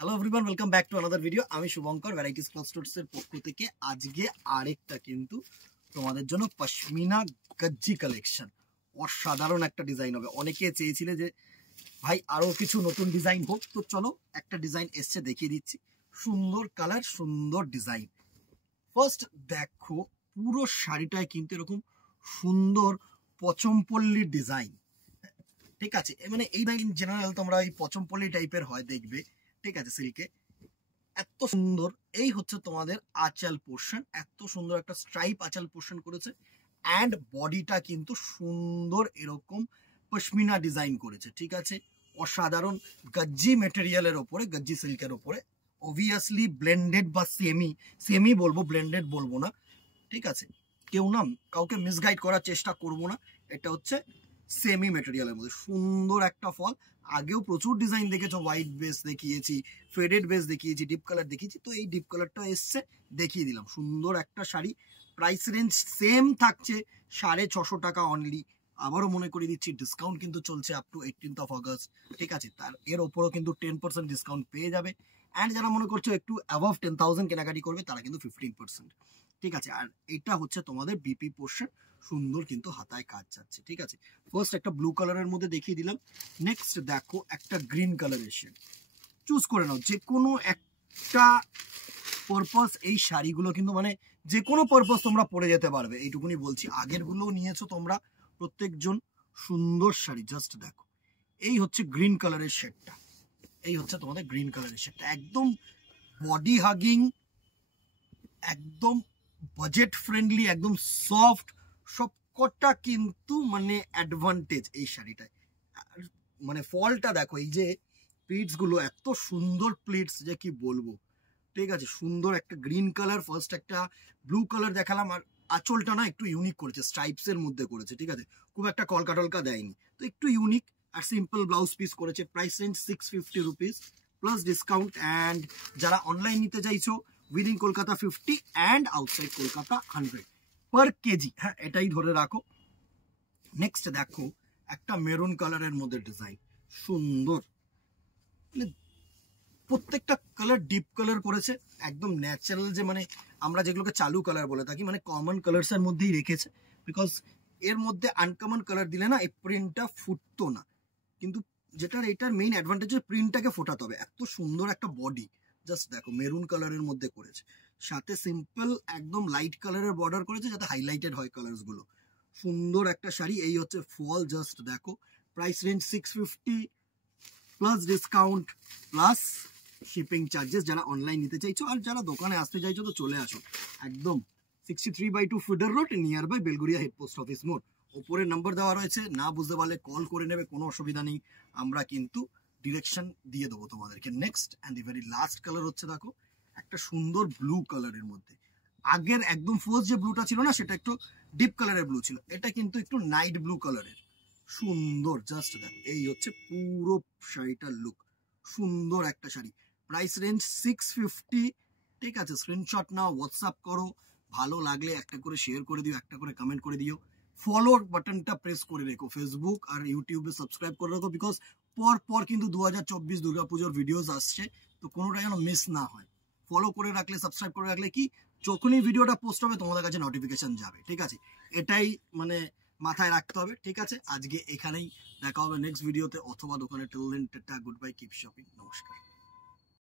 Hello everyone, welcome back to another video. আমি Shubhankar, varieties cloth স্টোরসের পক্ষ থেকে আজকে আরেকটা কিন্তু তোমাদের জন্য পশমিনা গজ্জি কালেকশন। অসাধারণ একটা ডিজাইন হবে। অনেকে চেয়েছিলে যে ভাই আরো কিছু নতুন ডিজাইন হোক, তো চলো একটা ডিজাইন এসছে দেখিয়ে দিচ্ছি। সুন্দর কালার, সুন্দর ডিজাইন। ফার্স্ট দেখো, পুরো শাড়িটায় কিন্তু এরকম সুন্দর পচমপল্লির ডিজাইন। ঠিক আছে, মানে এই ইন জেনারেল তোমরা এই পচমপল্লি টাইপের হয় দেখবে, ঠিক আছে, সিল্কে। এত সুন্দর, এই হচ্ছে তোমাদের আঁচল পোর্শন। এত সুন্দর একটা স্ট্রাইপ আঁচল পোর্শন করেছে, অ্যান্ড বডিটা কিন্তু সুন্দর এরকম পশমিনা ডিজাইন করেছে। ঠিক আছে, অসাধারণ গজ্জি মেটেরিয়ালের ওপরে, গজ্জি সিল্কের ওপরে। অবভিয়াসলি ব্লেন্ডেড বা সেমি বলবো, ব্লেন্ডেড বলবো না। ঠিক আছে, কেউ না কাউকে মিসগাইড করার চেষ্টা করবো না। এটা হচ্ছে সেমি মেটেরিয়ালের মধ্যে সুন্দর একটা ফল। আগেও প্রচুর ডিজাইন দেখেছো, হোয়াইট বেস দেখিয়েছি, ফেডেড বেস দেখিয়েছি, ডিপ কালার দেখিয়েছি, তো এই ডিপ কালারটা এসছে দেখিয়ে দিলাম। সুন্দর একটা শাড়ি, প্রাইস রেঞ্জ সেম থাকছে 650 টাকা অনলি। আবারও মনে করে দিচ্ছি, ডিসকাউন্ট কিন্তু চলছে up to 18th of August। ঠিক আছে, তার এর ওপরও কিন্তু 10% ডিসকাউন্ট পেয়ে যাবে। অ্যান্ড যারা মনে করছো একটু অ্যাবভ 10,000 কেনাকাটি করবে, তারা কিন্তু 15%। ঠিক আছে, আর এটা হচ্ছে তোমাদের বিপি পোর্শন। সুন্দর কিন্তু হাতায় কাজ যাচ্ছে। ঠিক আছে, ফার্স্ট একটা ব্লু কালারের মধ্যে দেখিয়ে দিলাম। নেক্সট দেখো একটা গ্রিন কালারের শেড। চুজ করে নাও যে কোনো একটা পারপাস। এই শাড়িগুলো কিন্তু মানে যে কোনো পারপাস তোমরা পরে যেতে পারবে, এইটুকুনি বলছি। আগের গুলোও নিয়েছো তোমরা প্রত্যেকজন। সুন্দর শাড়ি, জাস্ট দেখো। এই হচ্ছে গ্রিন কালারের শেডটা, এই হচ্ছে তোমাদের গ্রিন কালারের শেডটা। একদম বডি হাগিং, একদম বাজেট ফ্রেন্ডলি, একদম সফট, সবকটা কিন্তু মানে অ্যাডভান্টেজ এই শাড়িটায়। মানে ফলটা দেখো, এই যে প্লিটস গুলো এত সুন্দর প্লিটস যে কি বলবো। ঠিক আছে, সুন্দর একটা গ্রিন কালার, ফার্স্ট একটা ব্লু কালার দেখালাম, আর আঁচলটা না একটু ইউনিক করেছে, স্ট্রাইপস এর মধ্যে করেছে। ঠিক আছে, খুব একটা কলকা টলকা দেয়নি, তো একটু ইউনিক। আর সিম্পল ব্লাউজ পিস করেছে। Price range 650 rupees plus discount. And যারা অনলাইন নিতে চাইছো, within Kolkata 50 and outside Kolkata 100 per KG. হ্যাঁ, এটাই ধরে রাখো। নেক্সট দেখো একটা মেরুন কালারের মধ্যে ডিজাইন। সুন্দর, মানে প্রত্যেকটা কালার ডিপ কালার করেছে, একদম ন্যাচারাল, যে মানে আমরা যেগুলোকে চালু কালার বলে থাকি, মানে কমন কালার্স এর মধ্যেই রেখেছে। বিকজ এর মধ্যে আনকমন কালার দিলে না এই প্রিন্টটা ফুটতো না। কিন্তু যেটার এটার মেইন অ্যাডভান্টেজ, প্রিন্টটাকে ফোটাতে হবে। এত সুন্দর একটা বডি, জাস্ট দেখো, মেরুন কালারের মধ্যে করেছে, সাথে সিম্পল একদম লাইট কালারের বর্ডার করেছে, যাতে হাইলাইটেড হয় কালার্স গুলো। সুন্দর একটা শাড়ি, এই হচ্ছে ফল, জাস্ট দেখো। Price range 650 plus discount plus shipping charges. যারা অনলাইন নিতে চাইছো আর যারা দোকানে আসতে চাইছো, তো চলে আসো। একদম 63/2 feeder road, near by Belgharia head post office মোড়। ওপরে নাম্বার দেওয়া রয়েছে, না বুঝতে পারলে কল করে নেবে, কোনো অসুবিধা নেই। আমরা কিন্তু ডিরেকশন দিয়ে দেবো তোমাদেরকে। Next and the very last colour হচ্ছে দেখো একটা সুন্দর ব্লু কালারের মধ্যে। আগের একদম ফার্স্ট যে ব্লুটা ছিল না, সেটা একটু ডিপ কালারের ব্লু ছিল, এটা কিন্তু একটু নাইট ব্লু কালারের। সুন্দর, জাস্ট দেখো, এই হচ্ছে পুরো শাড়িটার লুক। সুন্দর একটা শাড়ি, প্রাইস রেঞ্জ 650। ঠিক আছে, স্ক্রিনশট নাও, হোয়াটসঅ্যাপ করো। ভালো লাগলে একটা করে শেয়ার করে দিও, একটা করে কমেন্ট করে দিও। ফলোর বাটনটা প্রেস করে রেখো, ফেসবুক আর ইউটিউবে সাবস্ক্রাইব করে রাখো। বিকজ পর কিন্তু 2024 দুর্গাপুজোর ভিডিওস আসছে, তো কোনোটা যেন মিস না হয়। ফলো করে রাখলে, সাবস্ক্রাইব করে রাখলে কি, যখনই ভিডিওটা পোস্ট হবে তোমাদের কাছে নোটিফিকেশন যাবে। ঠিক আছে, এটাই মানে মাথায় রাখতে হবে। ঠিক আছে, আজকে এখানেই, দেখা হবে নেক্সট ভিডিওতে অথবা দোকানে। Till then, tata, good bye, keep shopping, নমস্কার।